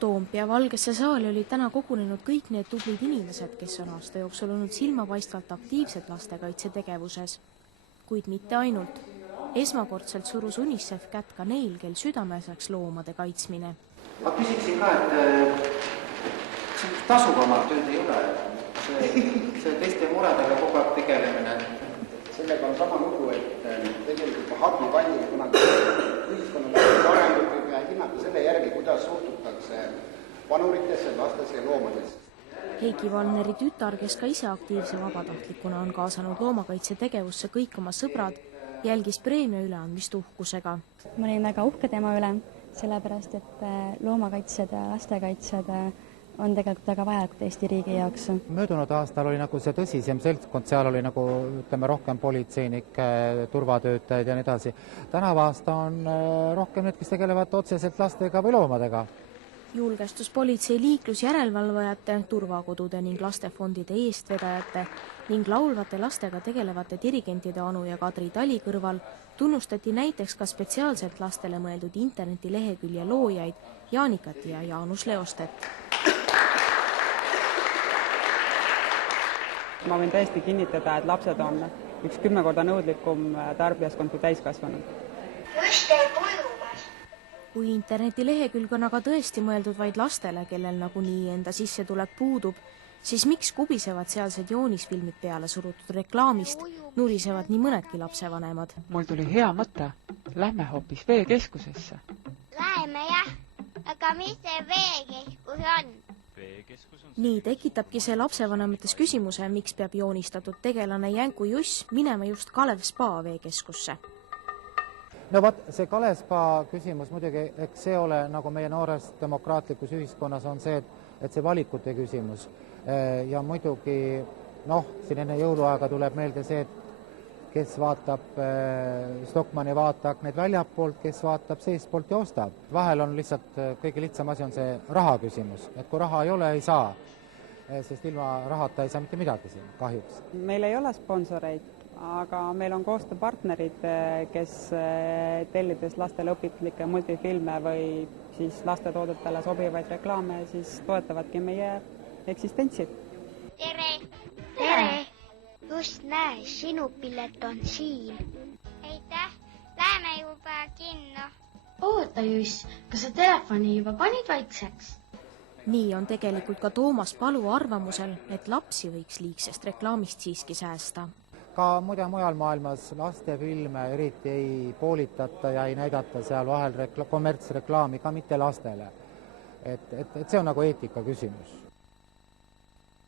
Toompea Valgesse saali olid täna kogunenud kõik need tublid inimesed, kes on aasta jooksul olnud silmapaistvalt aktiivsed lastekaitsetegevuses. Kuid mitte ainult. Esmakordselt surus UNICEF kätt ka neil, kel südameseks loomade kaitsmine. Ma küsiksin ka, et tasuvamalt tööd ei ole. See teiste muredega kogu aeg tegelemine. Sellega on sama lugu, et tegelikult Hartma Kalli kunagi ühiskonnale arengut võib hinnata selle järgi, kuidas suhtutakse vanuritesse, lastesse ja loomadesse. Heiki Valneri tütar, kes ka ise aktiivse vabatahtlikuna on kaasanud loomakaitsetegevusse kõik oma sõbrad, jälgis preemia üleandmist uhkusega. Ma olin väga uhke tema üle, sellepärast et loomakaitsjad ja lastekaitsjad on tegelikult väga vajalikud Eesti riigi jaoks. Möödunud aastal oli nagu see tõsisem seltskond, seal oli nagu, ütleme, rohkem politseinikke, turvatöötajaid ja nii edasi. Tänavu aasta on rohkem need, kes tegelevad otseselt lastega või loomadega. Julgestus politsei liiklusjärelevalvajate, turvakodude ning lastefondide eestvedajate ning laulvate lastega tegelevate dirigentide Anu ja Kadri Tali kõrval tunnustati näiteks ka spetsiaalselt lastele mõeldud internetilehekülje loojaid Jaanikat ja Jaanus Leostet. Ma võin tõesti kinnitada, et lapsed on 10 korda nõudlikum tarbijaskond kui täiskasvanud. Kui internetilehekülg on aga tõesti mõeldud vaid lastele, kellel nagunii enda sissetulek puudub, siis miks kubisevad sealsed joonisfilmid peale surutud reklaamist, nurisevad nii mõnedki lapsevanemad? Mul tuli hea mõte. Lähme hoopis veekeskusesse. Läheme jah, aga mis see veekeskus on? Nii tekitabki see lapsevanemates küsimuse, miks peab joonistatud tegelane Jänku Juss minema just Kalev Spa veekeskusse. No vaat, see Kalev Spa küsimus muidugi, eks see ole, nagu meie noores demokraatlikus ühiskonnas on see, et see valikute küsimus. Ja muidugi, siin enne jõuluaega tuleb meelde see, et kes vaatab Stockmanni vaateakneid väljapoolt, kes vaatab seestpoolt ja ostab. Vahel on lihtsalt kõige lihtsam asi on see raha küsimus, et kui raha ei ole, ei saa, sest ilma rahata ei saa mitte midagi siin, kahjuks. Meil ei ole sponsoreid, aga meil on koostööpartnerid, kes tellides lastele õpitlikke multifilme või siis lastetoodetele sobivaid reklaame, siis toetavadki meie eksistentsi. Tere! Tere! Just näe, sinu pilet on siin. Aitäh, lähme juba kinno. Oota, Juss, kas sa telefoni juba panid vaikseks? Nii on tegelikult ka Toomas Palu arvamusel, et lapsi võiks liigsest reklaamist siiski säästa. Ka muide mujal maailmas lastefilme eriti ei poolitata ja ei näidata seal vahel kommertsreklaami ka mitte lastele. Et see on nagu eetika küsimus.